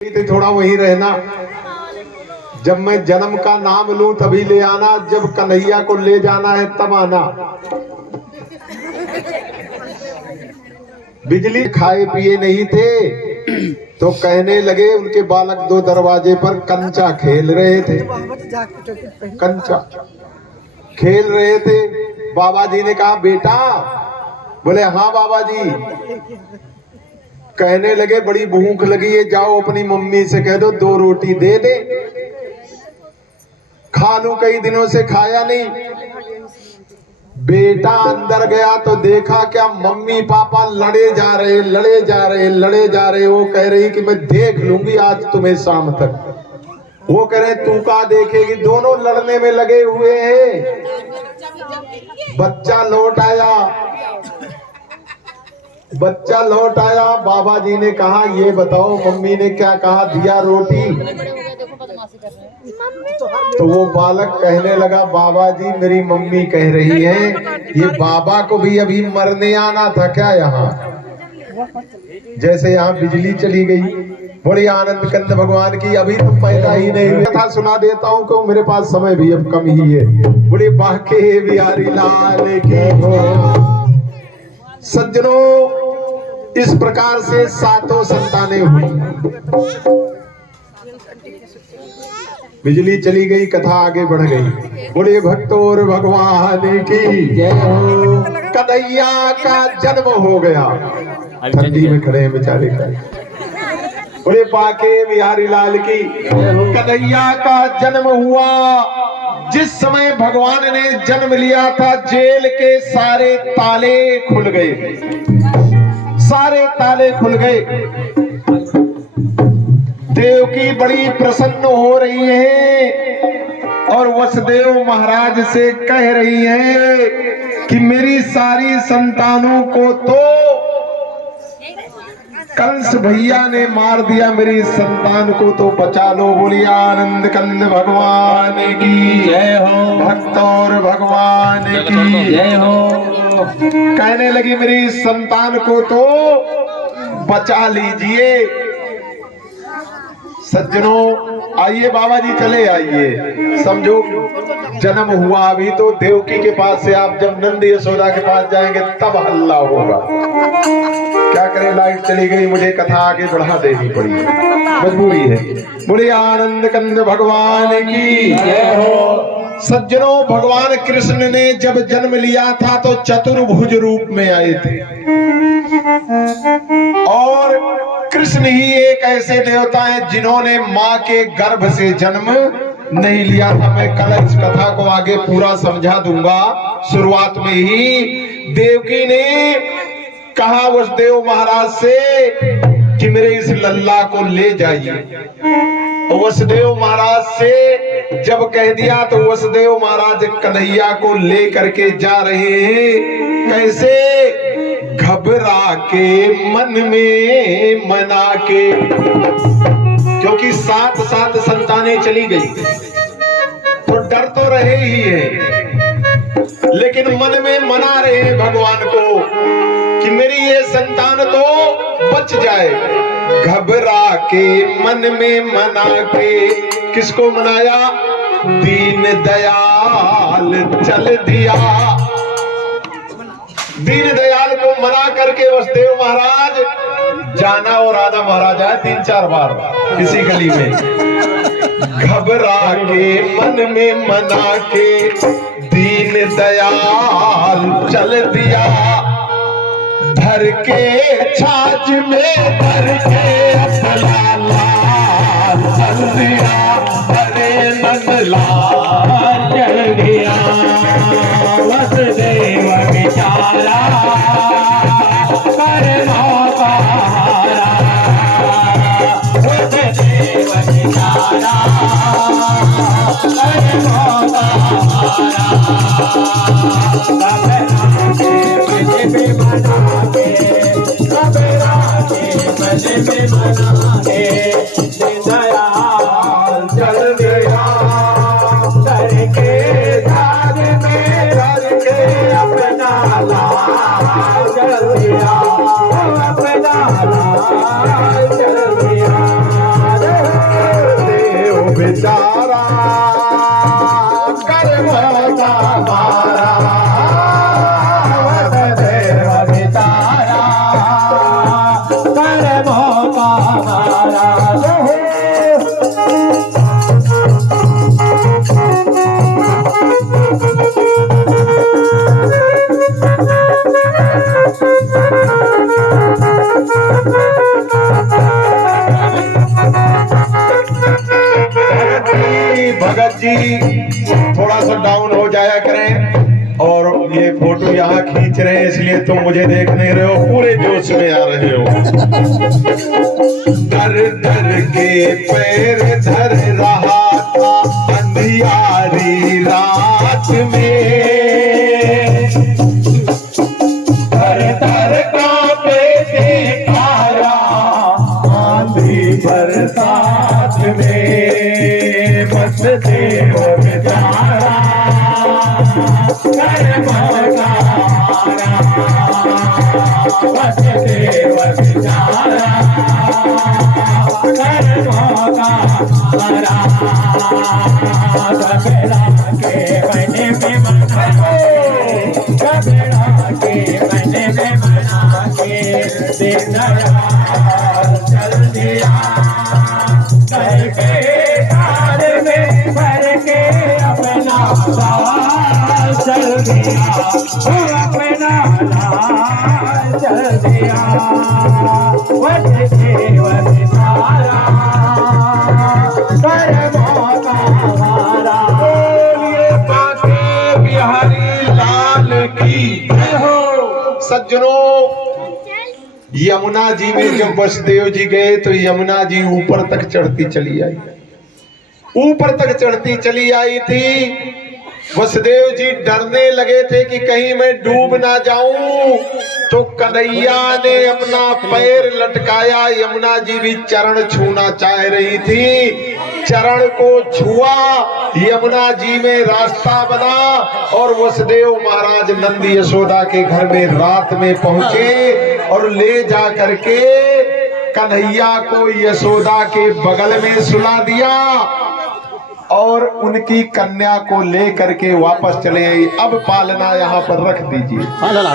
तो थोड़ा वहीं रहना। जब मैं जन्म का नाम लूं तभी ले आना, जब कन्हैया को ले जाना है तब आना। बिजली खाए पिए नहीं थे तो कहने लगे, उनके बालक दो दरवाजे पर कंचा खेल रहे थे। कंचा खेल रहे थे। बाबा जी ने कहा बेटा, बोले हाँ बाबा जी। कहने लगे बड़ी भूख लगी है, जाओ अपनी मम्मी से कह दो 2 रोटी दे दे, खा लूं, कई दिनों से खाया नहीं। बेटा अंदर गया तो देखा क्या, मम्मी पापा लड़े जा रहे लड़े जा रहे लड़े जा रहे। वो कह रही कि मैं देख लूंगी आज तुम्हें शाम तक। वो कह रहे तू का देखेगी, दोनों लड़ने में लगे हुए हैं। बच्चा लौट आया, बच्चा लौट आया। बाबा जी ने कहा ये बताओ मम्मी ने क्या कहा, दिया रोटी? तो वो बालक कहने लगा बाबा जी मेरी मम्मी कह रही है, ये बाबा को भी अभी मरने आना था क्या यहाँ? जैसे यहाँ बिजली चली गई। बड़ी आनंद कंद भगवान की, अभी तो पैदा ही नहीं हुआ था। सुना देता हूँ क्यों, मेरे पास समय भी अब कम ही है। बड़े बाके बिहारी लाल की हो। सज्जनों, इस प्रकार से 7 संतानें हुई। बिजली चली गई, कथा आगे बढ़ गई। बोले भक्तों और भगवान की जय हो। कन्हैया का जन्म हो गया। ठंडी में खड़े हैं बेचारे। बोले बाके बिहारी लाल की। कन्हैया का जन्म हुआ। जिस समय भगवान ने जन्म लिया था, जेल के सारे ताले खुल गए, सारे ताले खुल गए। देवकी बड़ी प्रसन्न हो रही है और वसुदेव महाराज से कह रही है कि मेरी सारी संतानों को तो कंस भैया ने मार दिया, मेरी संतान को तो बचा लो। बोलिए आनंद कंद भगवान की जय हो। भक्त और भगवान की जय हो। कहने लगी मेरी संतान को तो बचा लीजिए। सज्जनों आइए, बाबा जी चले आइए। समझो जन्म हुआ अभी तो देवकी के पास से आप जब नंद यशोदा के पास जाएंगे तब हल्ला होगा। क्या करें, लाइट चली गई, मुझे कथा आगे बढ़ा देनी पड़ी, मजबूरी है। बोले आनंद कंद भगवान की जय हो। सज्जनों, भगवान कृष्ण ने जब जन्म लिया था तो चतुर्भुज रूप में आए थे और कृष्ण ही एक ऐसे देवता हैं जिन्होंने माँ के गर्भ से जन्म नहीं लिया था। मैं कल इस कथा को आगे पूरा समझा दूंगा। शुरुआत में ही देवकी ने कहा वसुदेव महाराज से कि मेरे इस लल्ला को ले जाइए। वसुदेव महाराज से जब कह दिया तो वसुदेव महाराज कन्हैया को ले करके जा रहे हैं। कैसे? घबरा के मन में मना के, क्योंकि 7 संतानें चली गई तो डर तो रहे ही है, लेकिन मन में मना रहे हैं भगवान को कि मेरी ये संतान तो बच जाए। घबरा के मन में मना के, किसको मनाया? दीन दयाल चल दिया। दीन दयाल को मना करके वसुदेव महाराज जाना और आना महाराज है 3-4 बार किसी गली में। घबरा के मन में मना के दीन दयाल चल दिया। धर के छाछ में धर के अपना लाल चल दिया। अरे नंदलाल चल दिया। वसुदेव बेचारा कर मौका हारा। वसुदेव बेचारा कर मौका हारा। महाराज हो। भगत जी थोड़ा सा डाउन हो जाया करें, और ये फोटो यहाँ खींच रहे हैं इसलिए तुम मुझे देख नहीं रहे हो, पूरे जोश में आ रहे हो। दर दर के पैर धर रहा था अंधियारी रात में, दर दर कांपे थे काया आंधी बरसात में, बस देव बेचारा कर मौका बस देव बेचारा कर मौका गबेड़ा के बने में मना गबेड़ा के बने में मना के दे दया चल दिया करके कार में भर के अपना लाल चल दिया, अपना लाल चल दिया, वट देव सारा कर मौका हमारा। बोलिए बांके बिहारी लाल की जय हो। सज्जनों, यमुना जी में जब वसुदेव जी गए तो यमुना जी ऊपर तक चढ़ती चली आई, ऊपर तक चढ़ती चली आई थी। वसुदेव जी डरने लगे थे कि कहीं मैं डूब ना जाऊं, तो कन्हैया ने अपना पैर लटकाया, यमुना जी भी चरण छूना चाह रही थी, चरण को छुआ, यमुना जी में रास्ता बना और वसुदेव महाराज नंद यशोदा के घर में रात में पहुंचे और ले जा करके कन्हैया को यशोदा के बगल में सुला दिया और उनकी कन्या को ले करके वापस चले आई। अब पालना यहाँ पर रख दीजिए,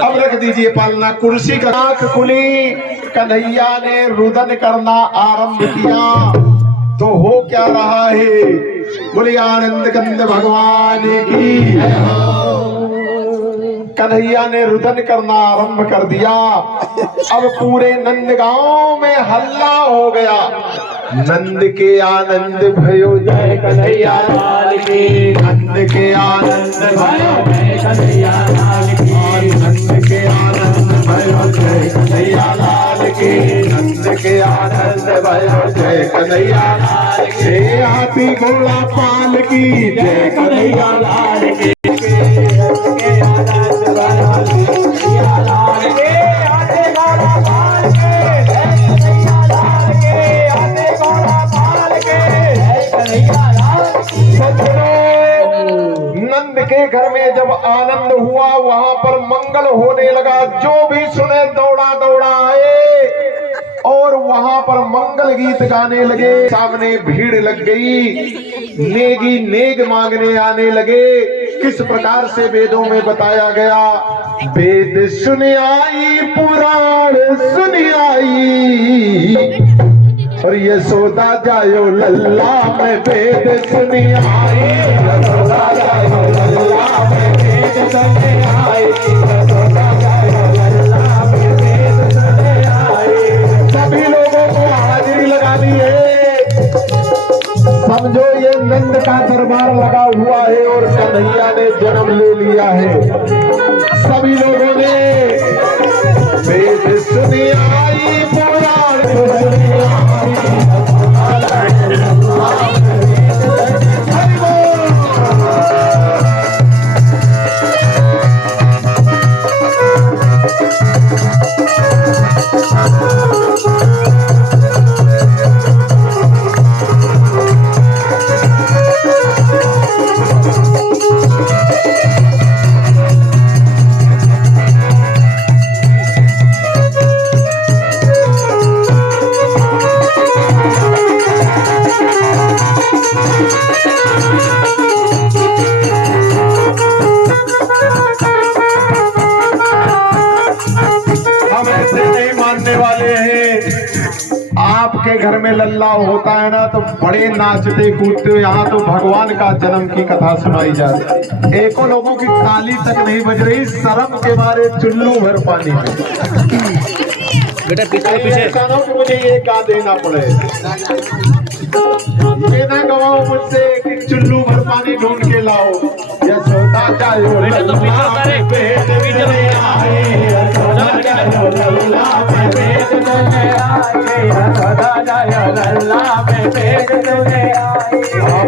अब रख दीजिए पालना। कुर्सी का आंख खुली, कन्हैया ने रुदन करना आरंभ किया, तो हो क्या रहा है, बोले आनंद कंद भगवान की। कन्हैया ने रुदन करना आरंभ कर दिया। अब पूरे नंदगांव में हल्ला हो गया, नंद के आनंद भयो जय कन्हैया लाल की, नंद के आनंद भयो जय कन्हैया लाल की, नंद के आनंद भयो जय कन्हैया लाल की, नंद के आनंद भयो जय कन्हैया लाल की, हाथी घोड़ा पाल की जय कन्हैया लाल की, नंद के घर में जब आनंद हुआ वहां पर मंगल होने लगा, जो भी सुने दौड़ा दौड़ा आए और वहां पर मंगल गीत गाने लगे। सामने भीड़ लग गई, नेगी नेग मांगने आने लगे। किस प्रकार से वेदों में बताया गया, वेद सुन आई पुराण सुन आई और यशोदा जायो लल्ला में वेद सुन आई, यशोदा जायो लल्ला में वेद सुन आई, यशोदा जायो लल्ला में वेद सुन आई। सभी लोगों को हाजिरी लगा दी है, समझो ये नंद का दरबार लगा हुआ है और कन्हैया ने जन्म ले लिया है। सभी लोगों ने वेद सुन आई पुराण सुन लल्ला होता है ना तो बड़े नाचते कूदते, यहाँ तो भगवान का जन्म की कथा सुनाई जा रही है। एको लोगों की ताली तक नहीं बज रही, शर्म के बारे चुल्लू भर पानी में। बेटा पीछे पीछे ऐसा ना हो कि मुझे ये गा देना पड़े, ये ना गवाओ मुझसे कि चुल्लू भर पानी ढूंढ के लाओ। यशोदा जायो बेटा तो पीछे उतारे पीछे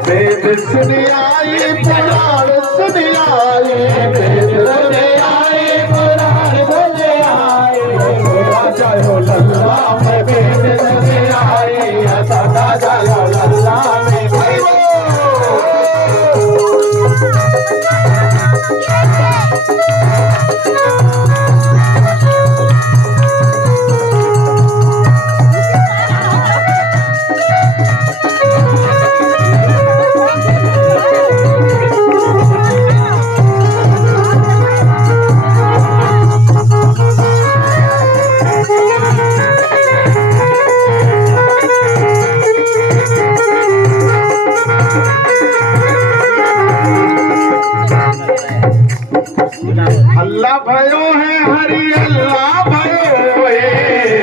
वेद सुनि आई पुराण सुनि आए, वेद सुनि आई पुराण सुनि आए, जायो लल्ला में वेद सुनि आए, सदा जायो लल्ला में। अल्लाह भयो है हरि अल्लाह भयो है,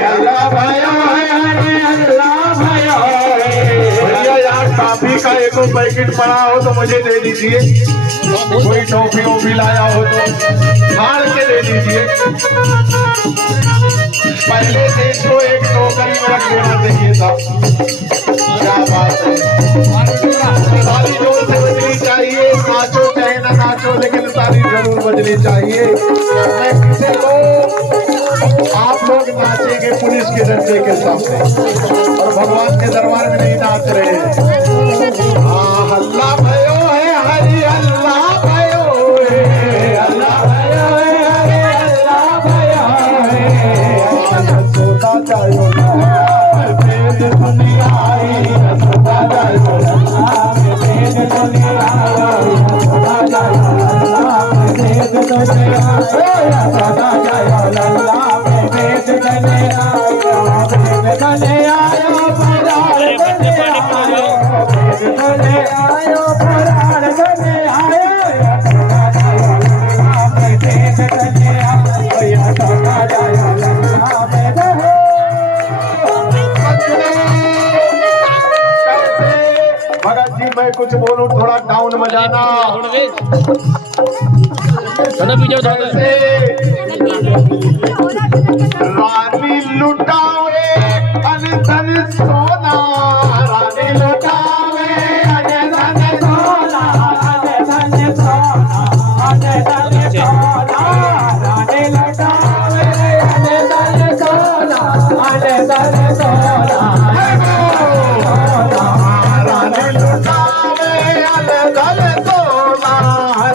अल्लाह भयो है हरि अल्लाह भयो है। भैया यार टॉफी का एक पैकेट पड़ा हो तो मुझे दे दीजिए, कोई टॉफी वॉफी लाया हो तो फाड़ के दे दीजिए। पहले से इसको एक टोकरी में रख देना चाहिए था। क्या बात है, ताली जोर से बजनी चाहिए, नाचो चाहे ना नाचो लेकिन ताली जरूर बजनी चाहिए। मैं किसी को आप लोग नाचेंगे पुलिस के डंडे के सामने और भगवान के दरबार में नहीं नाच रहे हैं। हाँ अल्लाह भयो है हरि अल्लाह भयो है, अल्लाह भयो है हरि अल्लाह भयो है। सोता जायो वेद सुनि आई, सदा जायो लल्ला में वेद सुनि आई, सदा जायो लल्ला में वेद सुनि आई, सदा जायो लल्ला में वेद सुनि आई, वेद सुनि आयो पुराण सुनि आयो, वेद सुनि आयो पुराण सुनि आयो, सदा जायो लल्ला में वेद सुनि आई, सदा जायो लल्ला में। भगत जी मैं कुछ बोलूं थोड़ा डाउन बजाना। रानी लुटावे अन धन सोना, रानी लुटावे अन धन सोना, अन धन सोना, अन धन सोना, रानी लुटावे अन धन सोना, अन धन सोना, रानी लुटावे अन धन सोना,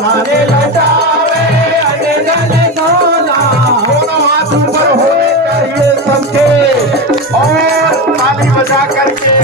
रानी लुटावे अन धन सोना। दोनों हाथ ऊपर होने चाहिए सबके और ताली बजा करके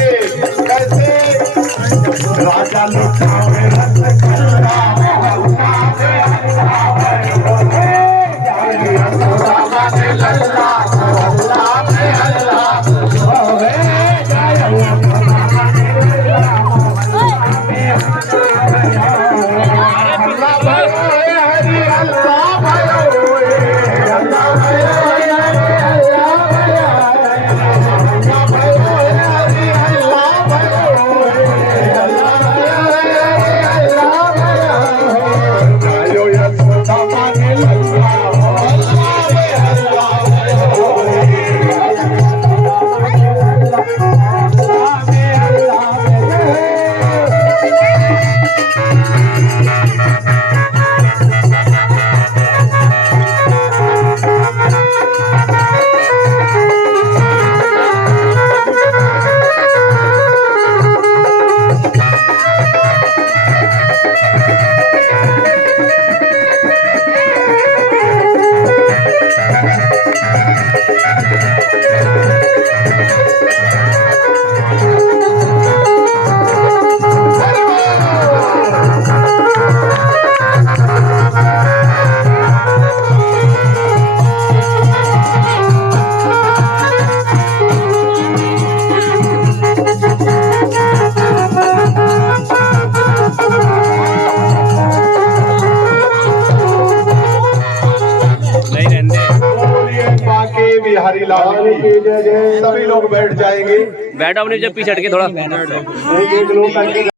श्री हरिलाल की सभी लोग बैठ जाएंगे। बैठो अपने जब पीछे हट के थोड़ा। एक लोग करके